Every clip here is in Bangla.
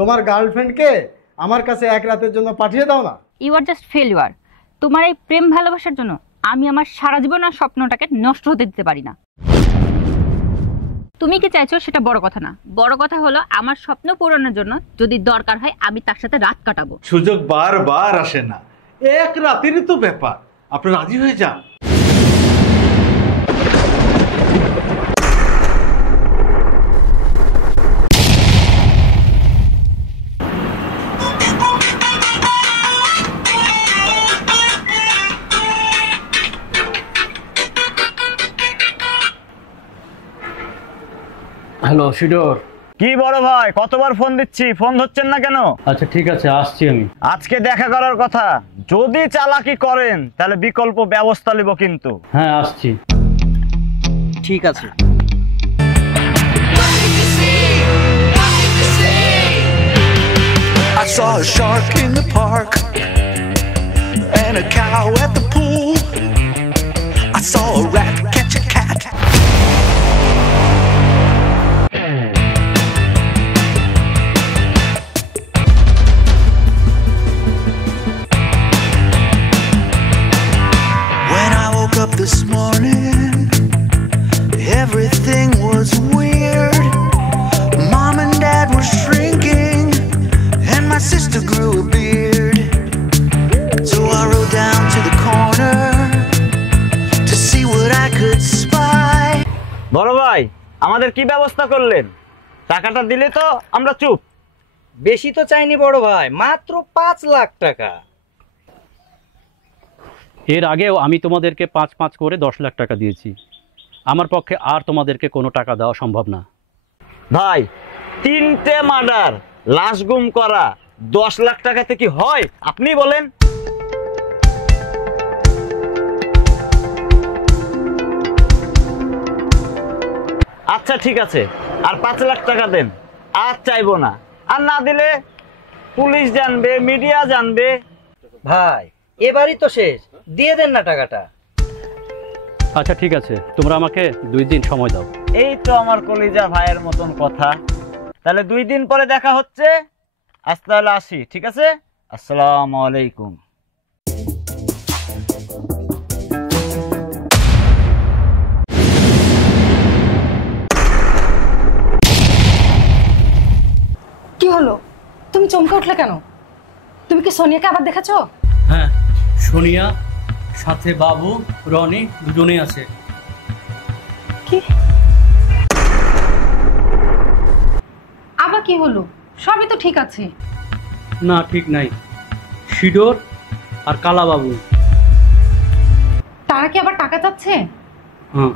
তোমার গার্লফ্রেন্ডকে আমার কাছে এক রাতের জন্য পাঠিয়ে দাও না। You are just failure. তোমার এই প্রেম ভালোবাসার জন্য আমি আমার সারা জীবন আর স্বপ্নটাকে নষ্ট হতে দিতে পারি না। তুমি কি চাইছো সেটা বড় কথা না, বড় কথা হলো আমার স্বপ্ন পূরণের জন্য যদি দরকার হয় আমি তার সাথে রাত কাটাবো। সুযোগ বারবার আসে না, এক রাতেরই তো ব্যাপার, আপনি রাজি হয়ে যান। হ্যালো শিডোর। কি বড় ভাই, কতবার ফোন দিচ্ছি, ফোন ধরছেন না কেন? আচ্ছা ঠিক আছে, আসছি আমি। আজকে দেখা করার কথা, যদি চালাকি করেন তাহলে বিকল্প ব্যবস্থা নেব কিন্তু। হ্যাঁ আসছি। ঠিক আছে। I saw a shark in the park and a cow at the pool. I saw a rat catch a cat. When I woke up this morning, everything was weird. Mom and Dad were shrinking, and my sister grew a beard. So I rode down to the corner to see what I could spy. বড় ভাই, আমাদের কি ব্যবস্থা করলেন? টাকাটা দিলে তো আমরা চুপ। বেশি তো চাইনি বড় ভাই, মাত্র 5 লাখ টাকা। এর আগেও আমি তোমাদেরকে 5-5 করে 10 লাখ টাকা দিয়েছি। আমার পক্ষে আর তোমাদেরকে কোনো টাকা দেওয়া সম্ভব না। ভাই, 3টে মার্ডার, লাশ গুম করা, 10 লাখ টাকাতে কি হয় আপনি বলেন? আচ্ছা ঠিক আছে, আর 5 লাখ টাকা দেন, আর চাইবো না। আর না দিলে পুলিশ জানবে, মিডিয়া জানবে। ভাই এবারই তো শেষ, দিয়ে দেন না টাকাটা। আচ্ছা ঠিক আছে, তোমরা আমাকে 2 দিন সময় দাও। এই তো আমার কলিজা ভাইয়ের মতন কথা। তাহলে 2 দিন পরে দেখা হচ্ছে। আজ তাহলে আসি, ঠিক আছে? আসসালামু আলাইকুম। কি হলো, তুমি চমকে উঠলে কেন? তুমি কি সোনিয়াকে আবার দেখেছো? হ্যাঁ, সোনিয়া সাথে বাবু, রনি দুজনেই আছে। কি আবার কি হলো? সবই তো ঠিক আছে। না ঠিক নাই, শিডোর আর কালা বাবু। তারা কি আবার টাকা চাচ্ছে? হ্যাঁ।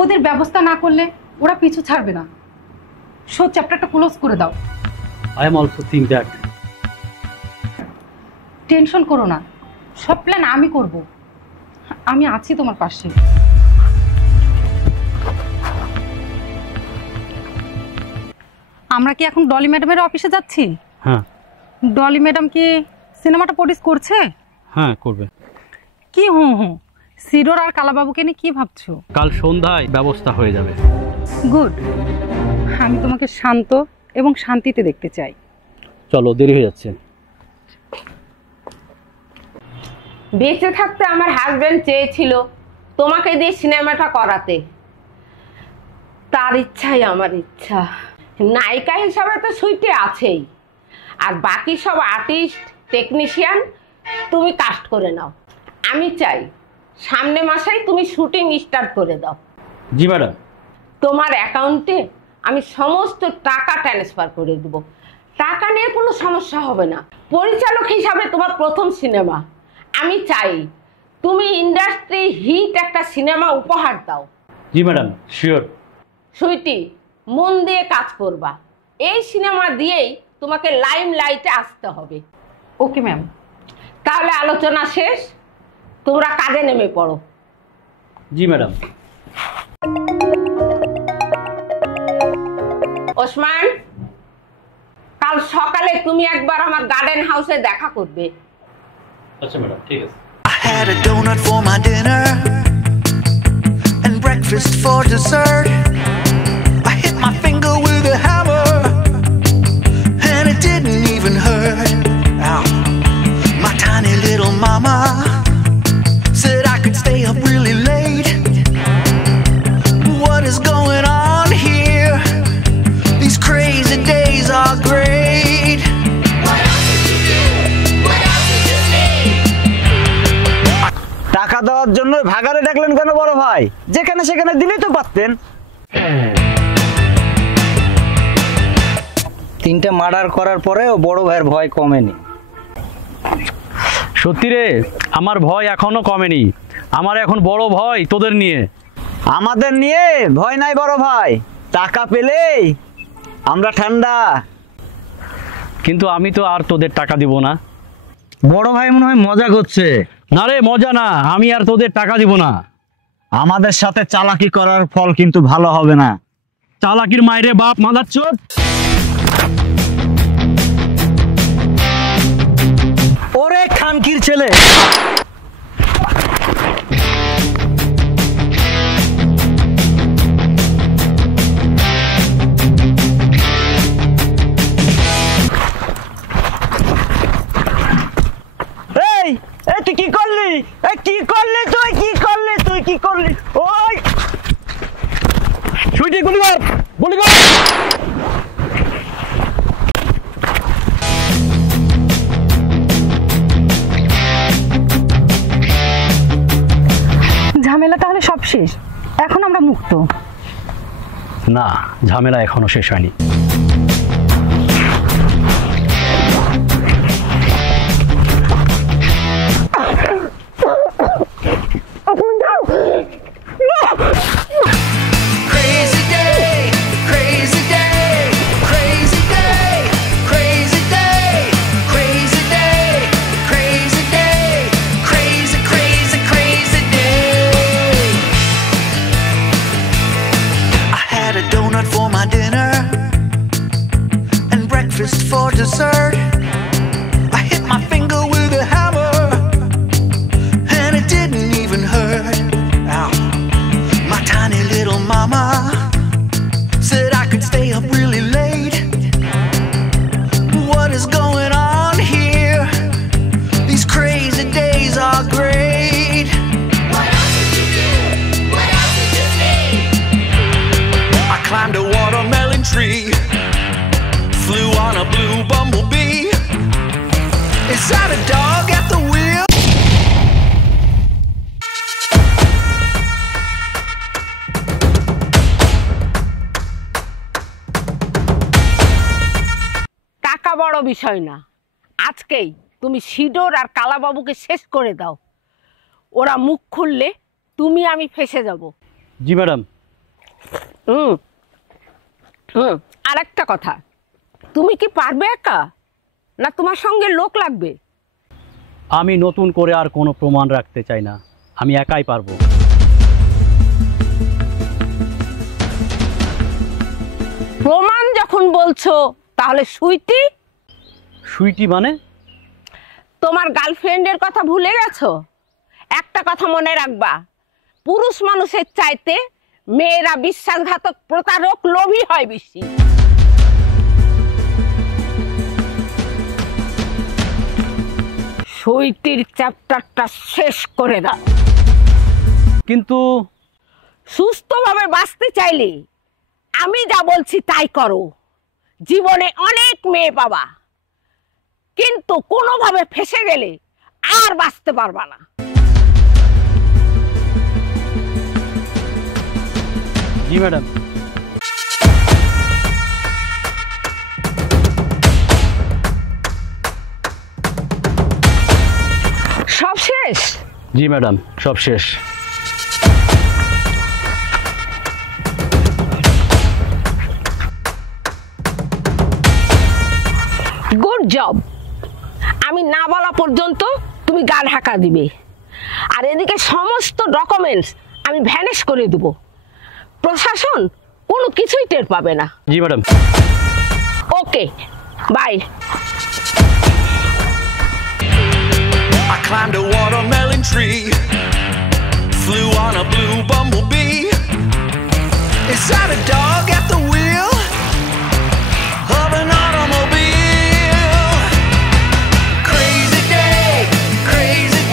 ওদের ব্যবস্থা না করলে ওরা পিছু ছাড়বে না। শো চ্যাপ্টারটা ক্লোজ করে দাও। I am also think that. Tension করো না, সব প্ল্যান আমি করব। আমি আছি তোমার পাশে। আমরা কি এখন ডলি ম্যাডামের অফিসে যাচ্ছি? হ্যাঁ। ডলি ম্যাডাম কি সিনেমাটা প্রডিউস করছে? হ্যাঁ করবে। কি হুঁ হুঁ, সিডোর আর কালাবাবুকে নিয়ে কি ভাবছো? কাল সন্ধ্যায় ব্যবস্থা হয়ে যাবে। গুড। আমি তোমাকে শান্ত এবং শান্তিতে দেখতে চাই। চলো, দেরি হয়ে যাচ্ছে। বেঁচে থাকতে আমার হাজবেন্ড চেয়েছিল তোমাকে দিয়ে সিনেমাটা করাতে, তার ইচ্ছাই আমার ইচ্ছা। নায়িকা হিসাবে তো সুইটি আছেই, আর বাকি সব আর্টিস্ট, টেকনিশিয়ান তুমি কাস্ট করে নাও। আমি চাই সামনে মাসেই তুমি শুটিং স্টার্ট করে দাও। জি ম্যাডাম। তোমার অ্যাকাউন্টে আমি সমস্ত টাকা ট্রান্সফার করে দেব, টাকা নিয়ে কোনো সমস্যা হবে না। পরিচালক হিসাবে তোমার প্রথম সিনেমা, আমি চাই তুমি ইন্ডাস্ট্রি হিট একটা সিনেমা উপহার দাও। জি ম্যাডাম, শিওর। সুইটি, মন দিয়ে কাজ করবা, এই সিনেমা দিয়েই তোমাকে লাইম লাইটে আসতে হবে। Okay ma'am. তাহলে আলোচনা শেষ, তোমরা কাজে নেমে পড়ো। জি ম্যাডাম। ওসমান, কাল সকালে তুমি একবার আমার গার্ডেন হাউসে দেখা করবে। আচ্ছা ম্যাডাম, ঠিক আছে। I had a donut for my dinner and breakfast for dessert. I hit my finger with a hammer mama said I could stay up really late. What is going on here? These crazy days are great. টাকা দেওয়ার জন্য ভাগারে ডাকলেন কেন বড় ভাই? যেখানে সেখানে দিলেই তো পারতেন। 3টে মার্ডার করার পরেও বড় ভাইয়ের ভয় কমেনি। সত্যি রে, আমার ভয় এখনো কমেনি। আমার এখন বড় ভয় তোদের নিয়ে। আমাদের নিয়ে ভয় নাই বড় ভাই, টাকা পেলেই আমরা ঠান্ডা। কিন্তু আমি তো আর তোদের টাকা দিব না। বড় ভাই মনে হয় মজা করছে। না রে, মজা না, আমি আর তোদের টাকা দিব না। আমাদের সাথে চালাকি করার ফল কিন্তু ভালো হবে না। চালাকির মাইরে বাপ মাদারচোদ। ওরে খানকির ছেলে, এই এই তুই কি করলি? এই কি করলি তুই? কি করলি তুই? কি করলি? ওই সুইটি গুলি কর, গুলি কর। ঝামেলা তাহলে সব শেষ, এখন আমরা মুক্ত। না, ঝামেলা এখনো শেষ হয়নি। Crazy day, crazy day, crazy day, crazy day, crazy day, crazy day, crazy, crazy, crazy day. I had a donut for my dinner and breakfast for dessert. I hit my finger with a hammer and it didn't even hurt. Ow. My tiny little mama said I could stay up really late. What is going on here? These crazy days are great. What else did you do? What else did you see? I climbed a watermelon tree, flew on a blue bumblebee. Is that a dog at the wheel? টাকা বড় বিষয় না, আজকেই তুমি সিডোর আর কালাবাবুকে শেষ করে দাও। ওরা মুখ খুললে তুমি আমি ফেসে যাব। জি ম্যাডাম। হুম হুম আর একটা কথা, তুমি কি পারবে একা, না তোমার সঙ্গে লোক লাগবে? আমি নতুন করে আর কোনো প্রমাণ রাখতে চাই না, আমি একাই পারবো। প্রমাণ যখন বলছো তাহলে সুইটি? সুইটি মানে? তোমার গার্লফ্রেন্ডের কথা ভুলে গেছো? একটা কথা মনে রাখবা, পুরুষ মানুষের চাইতে মেয়েরা বিশ্বাসঘাতক, প্রতারক, লোভী হয় বেশি। সুইটির চ্যাপ্টারটা শেষ করে দাও। কিন্তু সুস্থভাবে বাঁচতে চাইলে আমি যা বলছি তাই করো। জীবনে অনেক মেয়ে পাবা, কিন্তু কোনোভাবে ফেসে গেলে আর বাঁচতে পারবা না। জি ম্যাডাম। সব শেষ? জি ম্যাডাম, সব শেষ। Good job. আমি না বলা পর্যন্ত তুমি গা ঢাকা দিবে, আর এদিকে সমস্ত ডকুমেন্টস আমি ভ্যানিশ করে দেব। প্রশাসন কোনো কিছুই টের পাবে না। Ji madam. Okay, bye. I climbed a watermelon tree, flew on a blue bumblebee. Is that a dog at the wheel of an automobile? Crazy day, crazy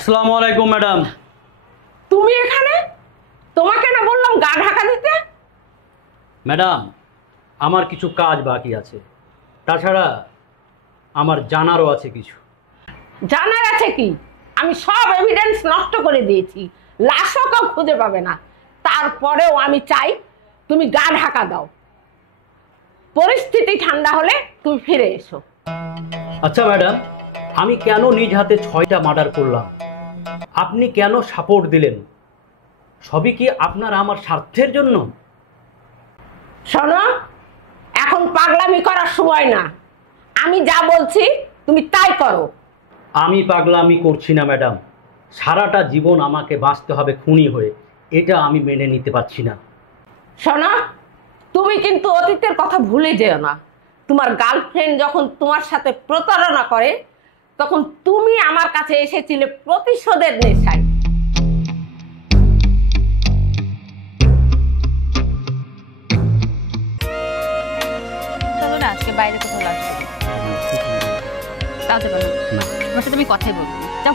আসসালামু আলাইকুম ম্যাডাম। তুমি এখানে? তোমাকে না বললাম গা ঢাকা দিতে? ম্যাডাম, আমার কিছু কাজ বাকি আছে, তাছাড়া আমার জানারও আছে কিছু। জানার আছে কি? আমি সব এভিডেন্স নষ্ট করে দিয়েছি, লাশও কেউ খুঁজে পাবে না। তারপরেও আমি চাই তুমি গা ঢাকা দাও। পরিস্থিতি ঠান্ডা হলে তুমি ফিরে এসো। আচ্ছা ম্যাডাম, আমি কেন নিজ হাতে 6টা মার্ডার করলাম, আপনি কেন সাপোর্ট দিলেন? সবই কি আপনার আমার স্বার্থের জন্য? শোনো, এখন পাগলামি করার সময় না। আমি যা বলছি তুমি তাই করো। আমি পাগলামি করছি না ম্যাডাম, সারাটা জীবন আমাকে বাঁচতে হবে খুনি হয়ে, এটা আমি মেনে নিতে পারছি না। শোনো, তুমি কিন্তু অতীতের কথা ভুলে যেও না। তোমার গার্লফ্রেন্ড যখন তোমার সাথে প্রতারণা করে তখন তুমি আমার কাছে এসেছিলে প্রতিশোধের নেশায়। চলো না আজকে বাইরে কোথাও লাঞ্চ করি। তাও যাবে না? না। তোমার সাথে আমি কথাই বলবো না। যাও।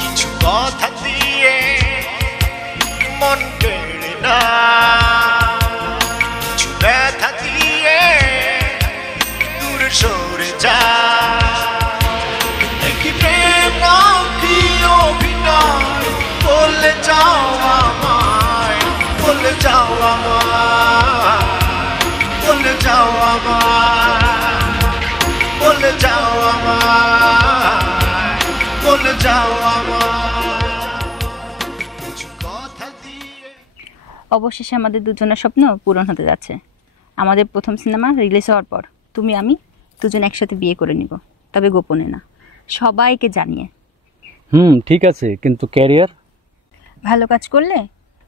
কিছু কথা দিয়ে মন কেড়ে না, কিছু ব্যথা দিয়ে দূরে সরে যা। একই প্রেম নাকি অভিনয়, বলে যাও আমায়, বলে যাও আমায়, বলে যাও আমায়, বলে যাও আমায়, বলে যাও আমায় কিছু কথা দিয়ে। অবশেষে আমাদের দুজনের স্বপ্ন পূরণ হতে যাচ্ছে। আমাদের প্রথম সিনেমা রিলিজ হওয়ার পর তুমি আমি দুজন একসাথে বিয়ে করে নিব, তবে গোপনে না, সবাইকে জানিয়ে। ঠিক আছে, কিন্তু ক্যারিয়ার? ভালো কাজ করলে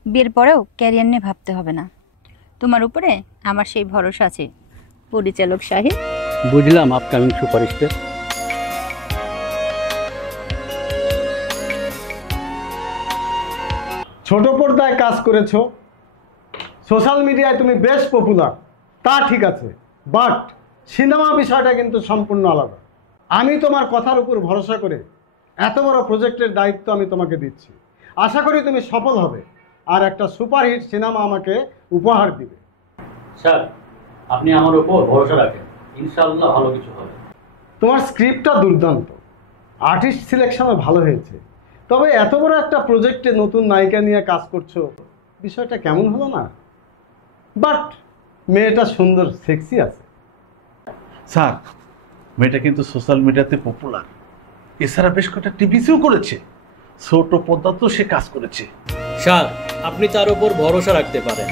বিয়ের পরেও ক্যারিয়ার নিয়ে ভাবতে হবে না। তোমার উপরে আমার সেই ভরসা আছে পরিচালক সাহেব। বুঝলাম, আপকামিং সুপারস্টার। ছোট পর্দায় কাজ করেছো, সোশ্যাল মিডিয়ায় তুমি বেশ পপুলার, তা ঠিক আছে, বাট সিনেমা বিষয়টা কিন্তু সম্পূর্ণ আলাদা। আমি তোমার কথার উপর ভরসা করে এত বড় প্রজেক্টের দায়িত্ব আমি তোমাকে দিচ্ছি। আশা করি তুমি সফল হবে আর একটা সুপারহিট সিনেমা আমাকে উপহার দিবে। স্যার, আপনি আমার উপর ভরসা রাখেন, ইনশাআল্লাহ ভালো কিছু হবে। তোমার স্ক্রিপ্টটা দুর্দান্ত, আর্টিস্ট সিলেকশনও ভালো হয়েছে, তবে এত বড় একটা প্রজেক্টে নতুন নায়িকা নিয়ে কাজ করছো, বিষয়টা কেমন হলো না? বাট মেয়েটা সুন্দর, সেক্সি আছে। স্যার, মেয়েটা কিন্তু সোশ্যাল মিডিয়াতে পপুলার, এছাড়া বেশ কয়েকটা টিভিতেও করেছে, ছোট পর্দা তো সে কাজ করেছে। স্যার, আপনি তার উপর ভরসা রাখতে পারেন,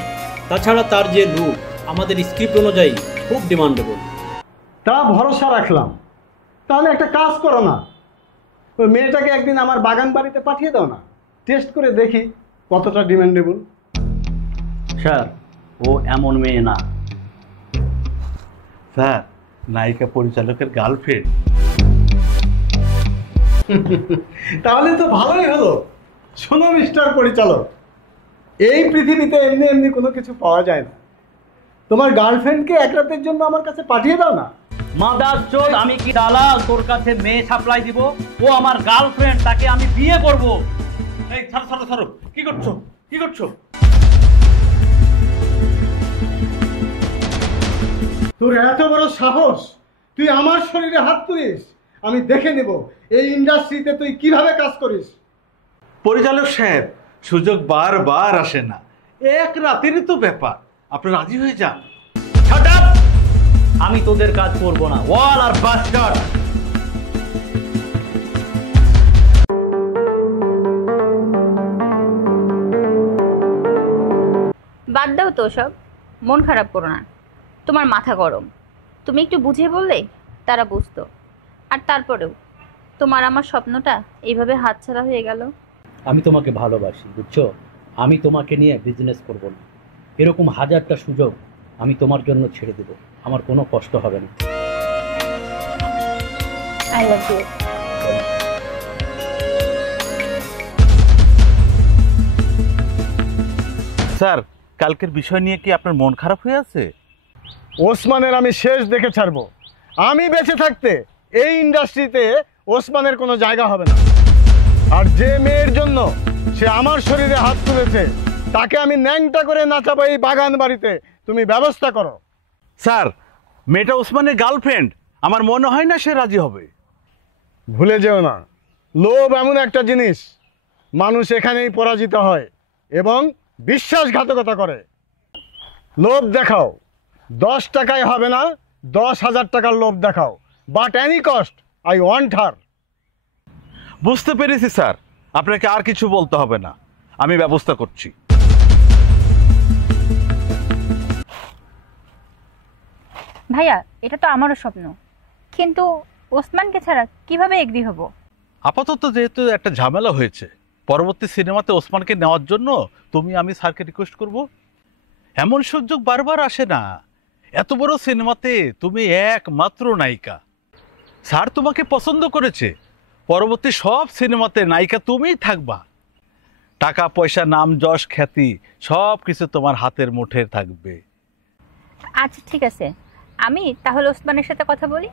তাছাড়া তার যে লুক আমাদের স্ক্রিপ্ট অনুযায়ী খুব ডিমান্ডেবল। তা ভরসা রাখলাম, তাহলে একটা কাজ করো না, ওই মেয়েটাকে একদিন আমার বাগান বাড়িতে পাঠিয়ে দাও না, টেস্ট করে দেখি কতটা ডিমান্ডেবল। স্যার, ও এমন মেয়ে না। স্যার, নায়িকা পরিচালকের গার্লফ্রেন্ড। তাহলে তো ভালোই হলো। শোনো মিস্টার পরিচালক, এই পৃথিবীতে এমনি এমনি কোনো কিছু পাওয়া যায় না। তোমার গার্লফ্রেন্ডকে এক রাতের জন্য আমার কাছে পাঠিয়ে দাও না। মাদার চোদ, আমি কি দালাল তোর কাছে মেয়ে সাপ্লাই দিব? ও আমার গার্লফ্রেন্ড, তাকে আমি বিয়ে করব। এই ছাড়ো ছাড়ো ছাড়ো, কি করছো, কি করছো? তোর এত বড় সাহস, তুই আমার শরীরে হাত তুলিস? আমি দেখে নেব এই ইন্ডাস্ট্রিতে তুই কিভাবে কাজ করিস। পরিচালক সাহেব, সুযোগ বারবার আসে না, এক রাতেরই তো ব্যাপার, আপনি রাজি হয়ে যান। Shut up! আমি তোদের কাজ করব না, ওয়াল আর বাস্টার্ড। বাদ দাও তো সব, মন খারাপ করো না। তোমার মাথা গরম, তুমি একটু বুঝিয়ে বললে তারা বুঝতো। আর তারপরেও তোমার আমার স্বপ্নটা এইভাবে হাতছাড়া হয়ে গেল। আমি তোমাকে ভালোবাসি, বুঝছো? আমি তোমাকে নিয়ে বিজনেস করব না। এরকম হাজারটা সুযোগ আমি তোমার জন্য ছেড়ে দেব, আমার কোনো কষ্ট হবে না। I love you. স্যার, কালকের বিষয় নিয়ে কি আপনার মন খারাপ হয়ে আছে? ওসমানের আমি শেষ দেখে ছাড়বো। আমি বেঁচে থাকতে এই ইন্ডাস্ট্রিতে ওসমানের কোনো জায়গা হবে না। আর যে মেয়ের জন্য সে আমার শরীরে হাত তুলেছে তাকে আমি ন্যাংটা করে নাচাবো এই বাগান বাড়িতে, তুমি ব্যবস্থা করো। স্যার, মেয়েটা ওসমানের গার্লফ্রেন্ড, আমার মনে হয় না সে রাজি হবে। ভুলে যেও না, লোভ এমন একটা জিনিস, মানুষ এখানেই পরাজিত হয় এবং বিশ্বাসঘাতকতা করে। লোভ দেখাও, 10 টাকায় হবে না, 10,000 টাকার লোভ দেখাও, but any cost I want হার। বুঝতে পেরেছি স্যার, আপনাকে আর কিছু বলতে হবে না, আমি ব্যবস্থা করছি। ভাইয়া, এটা তো আমারও স্বপ্ন, কিন্তু ওসমানকে ছাড়া কিভাবে এগ্রি হব? আপাতত যেহেতু একটা ঝামেলা হয়েছে, পরবর্তী সিনেমাতে ওসমানকে নেওয়ার জন্য আমি স্যারকে রিকোয়েস্ট করব। এমন সুযোগ বারবার আসে না। এত বড় সিনেমাতে তুমি একমাত্র নায়িকা, স্যার তোমাকে পছন্দ করেছে। পরবর্তী সব সিনেমাতে নায়িকা তুমিই থাকবা। টাকা পয়সা, নাম যশ, খ্যাতি সব কিছু তোমার হাতের মুঠে থাকবে। আচ্ছা ঠিক আছে, আমি তাহলে ওসমানের সাথে কথা বলি।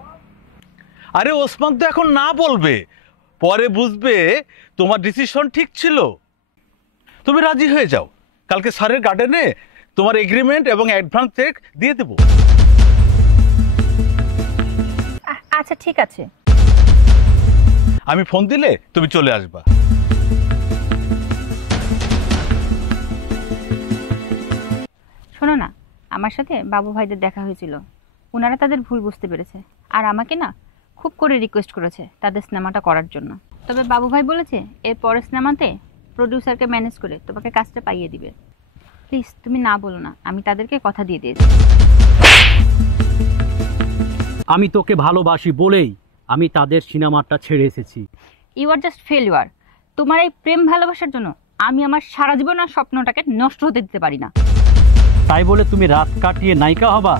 আরে ওসমান তো এখন না বলবে, পরে বুঝবে তোমার ডিসিশন ঠিক ছিল। তুমি রাজি হয়ে যাও, কালকে স্যারের গার্ডেনে তোমার এগ্রিমেন্ট এবং অ্যাডভান্স চেক দিয়ে দেব। আচ্ছা ঠিক আছে, আমি ফোন দিলে তুমি চলে আসবা। শোনো না, আমার সাথে বাবু ভাইদের দেখা হয়েছিল, ওনারা তাদের ভুল বুঝতে পেরেছে আর আমাকে না খুব করে রিকোয়েস্ট করেছে তাদের সিনেমাটা করার জন্য। তবে বাবু ভাই বলেছে এর পরের সিনেমাতে প্রডিউসারকে ম্যানেজ করে তোমাকে কাজটা পাইয়ে দিবে। প্লিজ তুমি না বলো না, আমি তাদেরকে কথা দিয়ে দিয়েছি। আমি তোকে ভালোবাসি বলেই আমি তাদের সিনেমাটা ছেড়ে এসেছি। You are just failure. তোমার এই প্রেম ভালোবাসার জন্য আমি আমার সারা জীবন আর স্বপ্নটাকে নষ্ট হতে দিতে পারি না। তাই বলে তুমি রাত কাটিয়ে নায়িকা হবা?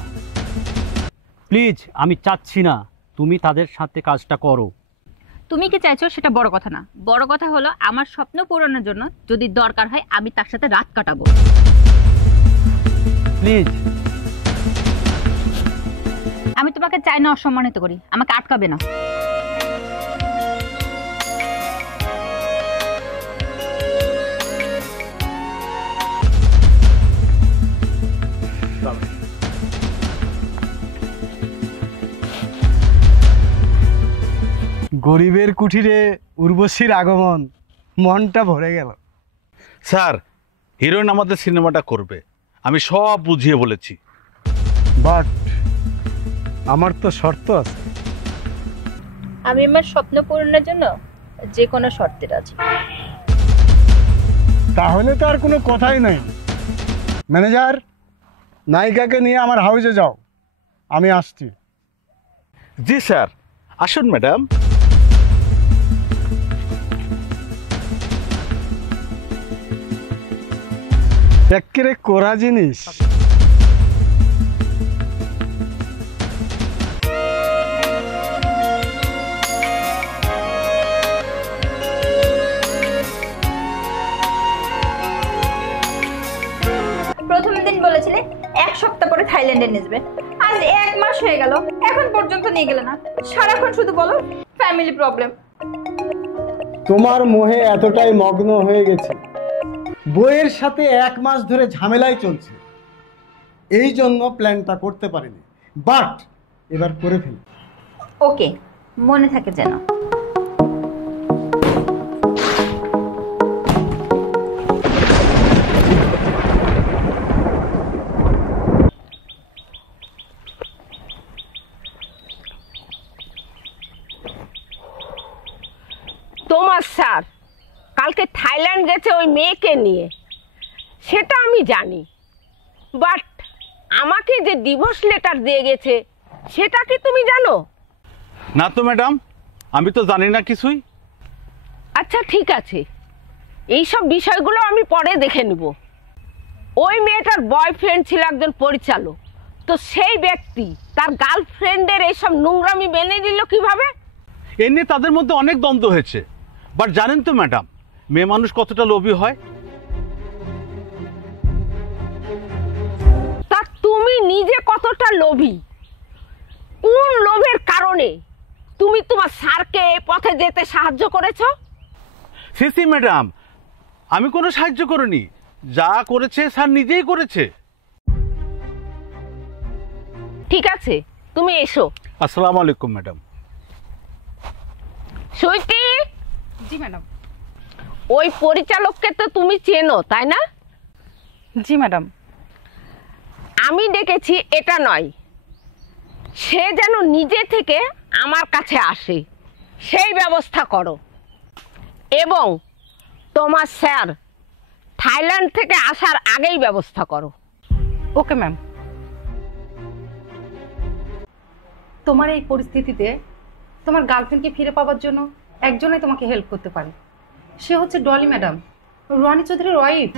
প্লিজ, আমি চাচ্ছি না তুমি তাদের সাথে কাজটা করো। তুমি কি চাইছো সেটা বড় কথা না, বড় কথা হলো আমার স্বপ্ন পূরণের জন্য যদি দরকার হয় আমি তার সাথে রাত কাটাবো। প্লিজ। আমি তোমাকে চাই না অসম্মানিত করি, আমাকে আটকাবে না। গরিবের কুঠিরে উর্বশীর আগমন, মনটা ভরে গেল। স্যার, হিরোইন আমাদের সিনেমাটা করবে, আমি সব বুঝিয়ে বলেছি। বাট আমার তো শর্ত আছে। আমি আমার স্বপ্ন পূরণের জন্য যে কোনো শর্তে রাজি। তাহলে তো আর কোনো কথাই নাই। ম্যানেজার, নায়িকাকে নিয়ে আমার হাউসে যাও, আমি আসছি। জি স্যার, আসুন ম্যাডাম। একেবারে কোরা জিনিস। প্রথম দিন বলেছিলে 1 সপ্তাহ পরে থাইল্যান্ডে নিয়ে যাবে, আজ 1 মাস হয়ে গেল, এখন পর্যন্ত নিয়ে গেলে না। সারাক্ষণ শুধু বলো ফ্যামিলি প্রবলেম। তোমার মোহে এতটাই মগ্ন হয়ে গেছে, বইয়ের সাথে 1 মাস ধরে ঝামেলাই চলছে, এই জন্য প্ল্যানটা করতে পারিনি, বাট এবার করে ফেলি। ওকে, মনে থাকে যেন। তোমার স্যার কালকে থাইল্যান্ড গেছে ওই মেয়েকে নিয়ে, সেটা আমি জানি, বাট আমাকে যে ডিভোর্স লেটার দিয়ে গেছে সেটা কি তুমি জানো? না তো ম্যাডাম, আমি তো জানি না কিছুই। আচ্ছা ঠিক আছে, এইসব বিষয়গুলো আমি পরে দেখে নেব। ওই মেয়েটার বয়ফ্রেন্ড ছিল একজন পরিচালক, তো সেই ব্যক্তি তার গার্লফ্রেন্ডের এইসব নোংরামি মেনে নিল কিভাবে? এ নিয়ে তাদের মধ্যে অনেক দ্বন্দ্ব হয়েছে। বাট জানেন তো ম্যাডাম, মেয়ে মানুষ কতটা লোভী হয়। তা তুমি নিজে কতটা লোভী? কোন লোভের কারণে তুমি তোমার স্যারকে এই পথে যেতে সাহায্য করেছো? সিসি ম্যাডাম, আমি কোনো সাহায্য করিনি, যা করেছে স্যার নিজেই করেছে। ঠিক আছে, তুমি এসো। আসসালামু আলাইকুম ম্যাডাম। সুইটি, জি ম্যাডাম। ওই পরিচালককে তো তুমি চেনো তাই না? জি ম্যাডাম। আমি ডেকেছি এটা নয়, সে যেন নিজে থেকে আমার কাছে আসে সেই ব্যবস্থা করো। এবং তোমার স্যার থাইল্যান্ড থেকে আসার আগেই ব্যবস্থা করো। Okay ma'am. তোমার এই পরিস্থিতিতে তোমার গার্লফ্রেন্ডকে ফিরে পাওয়ার জন্য একজনই তোমাকে হেল্প করতে পারে, সে হচ্ছে ডলি ম্যাডাম, রনি চৌধুরীর ওয়াইফ।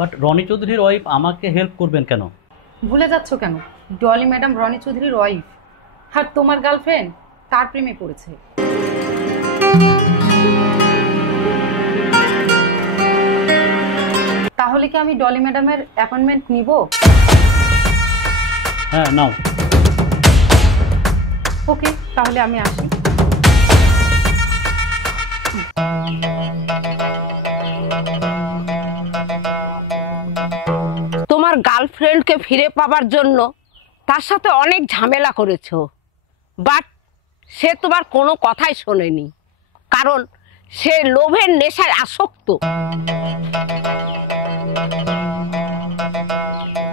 বাট রনি চৌধুরীর ওয়াইফ আমাকে হেল্প করবেন কেন? ভুলে যাচ্ছ কেন? ডলি ম্যাডাম রনি চৌধুরীর ওয়াইফ, আর তোমার গার্লফ্রেন্ড তার প্রেমে পড়েছে। তাহলে কি আমি ডলি ম্যাডামের অ্যাপয়েন্টমেন্ট নিব? হ্যাঁ নাও। ওকে, তাহলে আমি আসি। তোমার গার্লফ্রেন্ডকে ফিরে পাবার জন্য তার সাথে অনেক ঝামেলা করেছো, বাট সে তোমার কোনো কথাই শোনেনি, কারণ সে লোভের নেশায় আসক্ত।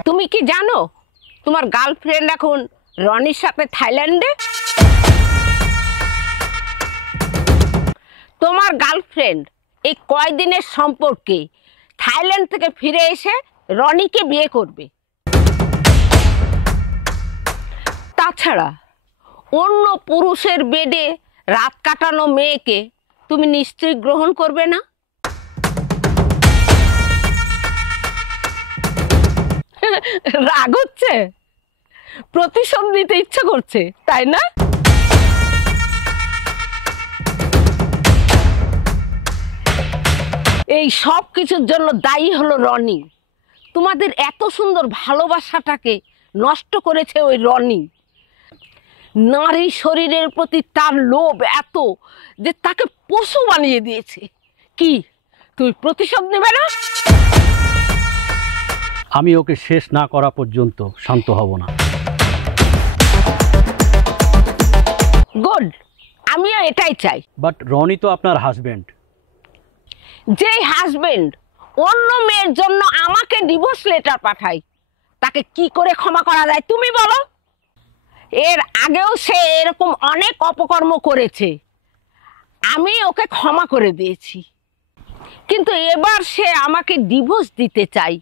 তুমি কি জানো তোমার গার্লফ্রেন্ড এখন রনির সাথে থাইল্যান্ডে? তোমার গার্লফ্রেন্ড এই কয়দিনের সম্পর্কে থাইল্যান্ড থেকে ফিরে এসে রনিকে বিয়ে করবে। তাছাড়া অন্য পুরুষের বেডে রাত কাটানো মেয়েকে তুমি নিশ্চয়ই গ্রহণ করবে না। রাগ হচ্ছে? প্রতিশোধ নিতে ইচ্ছে করছে তাই না? এই সব কিছুর জন্য দায়ী হলো রনি। তোমাদের এত সুন্দর ভালোবাসাটাকে নষ্ট করেছে ওই রনি। নারী শরীরের প্রতি তার লোভ এত যে তাকে পশু বানিয়ে দিয়েছে। কি তুই প্রতিশোধ নেবে না? আমি ওকে শেষ না করা পর্যন্ত শান্ত হব না। গুড, আমিও এটাই চাই। বাট রনি তো আপনার হাজবেন্ড। যেই হাজবেন্ড অন্য মেয়ের জন্য আমাকে ডিভোর্স লেটার পাঠায়, তাকে কি করে ক্ষমা করা যায় তুমি বলো? এর আগেও সে এরকম অনেক অপকর্ম করেছে, আমি ওকে ক্ষমা করে দিয়েছি, কিন্তু এবার সে আমাকে ডিভোর্স দিতে চাই।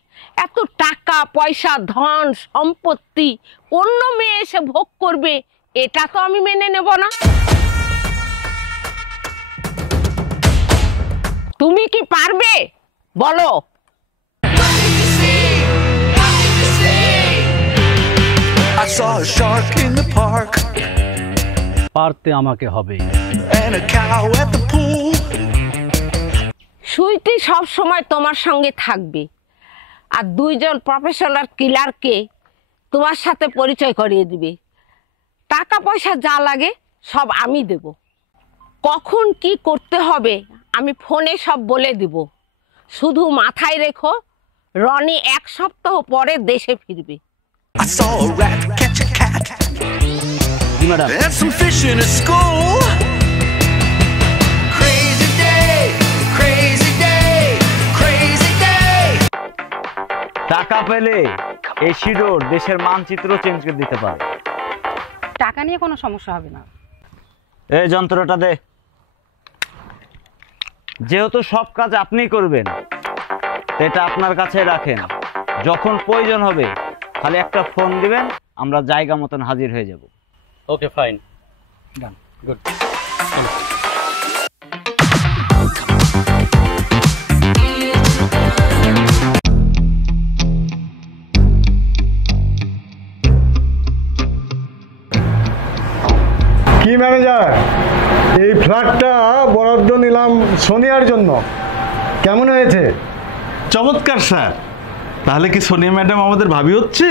এত টাকা পয়সা ধন সম্পত্তি অন্য মেয়ে এসে ভোগ করবে, এটা তো আমি মেনে নেব না। তুমি কি পারবে বলো? I saw a shark in the park পারতে আমাকে হবে। and a cow at the pool. Sweety সব সময় তোমার সঙ্গে থাকবে, আর দুইজন প্রফেশনাল কিলারকে তোমার সাথে পরিচয় করিয়ে দিবে। টাকা পয়সা যা লাগে সব আমি দেব। কখন কি করতে হবে আমি ফোনে সব বলে দিব। শুধু মাথায় রেখো, রনি 1 সপ্তাহ পরে দেশে ফিরবে। I saw a rat catch a cat G madam. and some fish in a school. Crazy day, crazy day, crazy day. টাকা পেলে এই শিরোর দেশের মানচিত্র চেঞ্জ করে দিতে পারে। টাকা নিয়ে কোনো সমস্যা হবে না। এই যন্ত্রটা দে। যেহেতু সব কাজ আপনি করবেন, এটা আপনার কাছে রাখেন, যখন প্রয়োজন হবে খালি একটা ফোন দিবেন, আমরা জায়গা মতন হাজির হয়ে যাব। ওকে ফাইন, ডান, গুড। কি ম্যানেজার, এই ফ্ল্যাটটা বরাদ্দ নিলাম সোনিয়ার জন্য, কেমন হয়েছে? চমৎকার স্যার। তাহলে কি সোনিয়া ম্যাডাম আমাদের ভাবি হচ্ছে?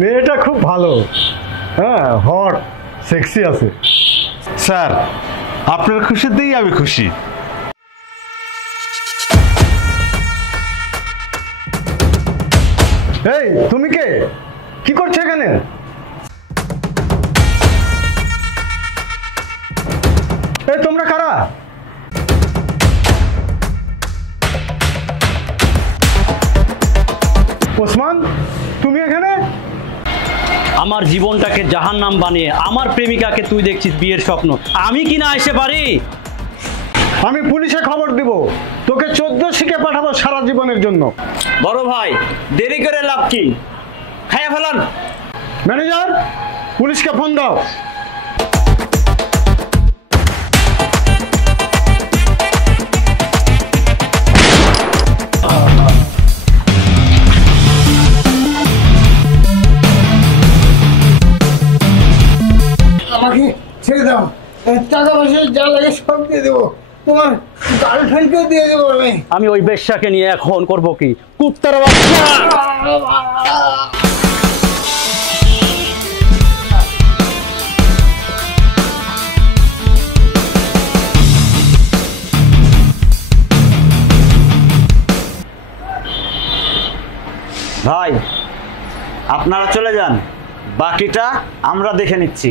মেয়েটা খুব ভালো, হ্যাঁ, হট, সেক্সি আছে। স্যার, আপনার খুশিতেই আমি খুশি। এই তুমি কে, কি করছো এখানে? এই তোমরা কারা? ওসমান, তুমি এখানে? আমার জীবনটাকে জাহান্নাম বানিয়ে আমার প্রেমিকাকে তুই দেখছিস বিয়ের স্বপ্ন, আমি কি না এসে পারি? আমি পুলিশে খবর দিব, তোকে 14 শিখে পাঠাবো সারা জীবনের জন্য। বড় ভাই, দেরি করে লাভ কি, খাইয়া ফেলান। ম্যানেজার, পুলিশকে ফোন দাও। আমাকে ছেড়ে দাও, টাকা পয়সা যা লাগে সব দিয়ে দেবো, তোমার গার্লফ্রেন্ডকেও দিয়ে দেবো আমি। আমি ওই বেশ্যাকে নিয়ে এখন করবো কি? কুত্তার বাচ্চা! ভাই, আপনারা চলে যান, বাকিটা আমরা দেখে নিচ্ছি,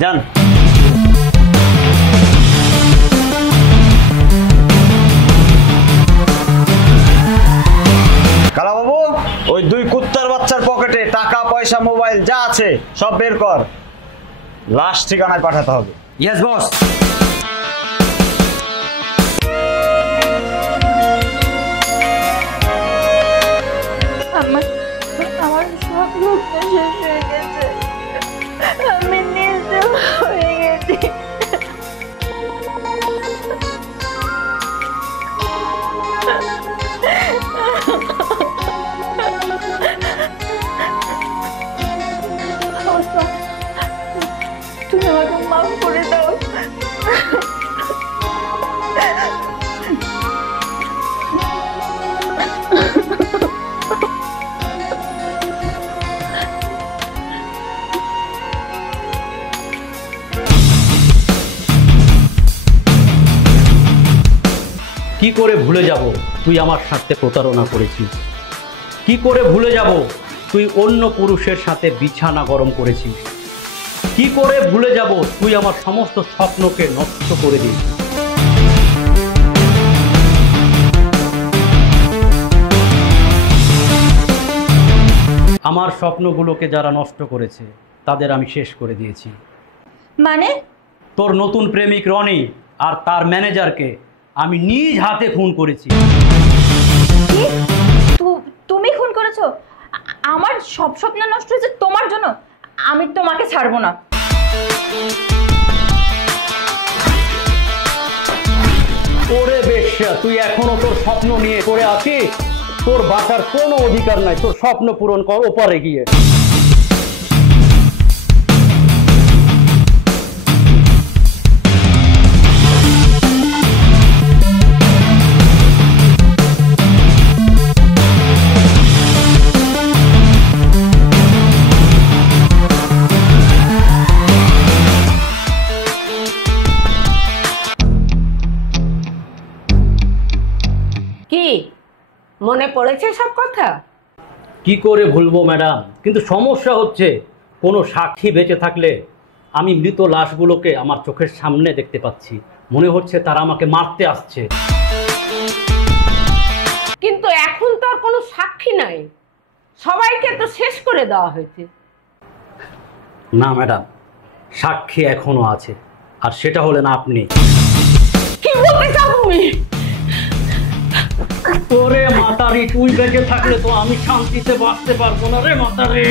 যান। কালাবাবু, ওই 2 কুত্তার বাচ্চার পকেটে টাকা পয়সা মোবাইল যা আছে সব বের কর, লাশ ঠিকানায় পাঠাতে হবে। Yes boss. আমার সব লগ্ন শেষ হয়ে গেছে, আমি নিজে হয়ে গেছি। তুমি আমাকে মাফ করে দাও। কি করে ভুলে যাব তুই আমার সাথে প্রতারণা করেছিস? কি করে ভুলে যাব তুই অন্য পুরুষের সাথে বিছানা গরম করেছিস? কি করে ভুলে যাব তুই আমার সমস্ত স্বপ্নকে নষ্ট করে দিস? আমার স্বপ্নগুলোকে যারা নষ্ট করেছে তাদের আমি শেষ করে দিয়েছি। মানে? তোর নতুন প্রেমিক রনি আর তার ম্যানেজারকে আমি নিজ হাতে খুন করেছি। তুমি খুন করেছো? আমার সব স্বপ্ন নষ্ট হয়েছে তোমার জন্য। আমি তোমাকে ছাড়বো না। ওরে বেশ্যা, তুই এখনো তোর স্বপ্ন নিয়ে পড়ে আছিস? তোর বাঁচার কোনো অধিকার নাই, তোর স্বপ্ন পূরণ কর ওপারে গিয়ে। কি মনে পড়েছে সব কথা? কি করে ভুলবো ম্যাডাম, কিন্তু সমস্যা হচ্ছে কোনো সাক্ষী বেঁচে থাকলে আমি মৃত লাশগুলোকে আমার চোখের সামনে দেখতে পাচ্ছি, মনে হচ্ছে তারা আমাকে মারতে আসছে। কিন্তু এখন তো আর কোনো সাক্ষী নাই, সবাইকে তো শেষ করে দেওয়া হয়েছে। না ম্যাডাম, সাক্ষী এখনো আছে, আর সেটা হলেন আপনি। কি বলতে চাও তুমি? ওরে মাতারি, তুই বেঁচে থাকলে তো আমি শান্তিতে বাঁচতে পারবো না রে মাতারি।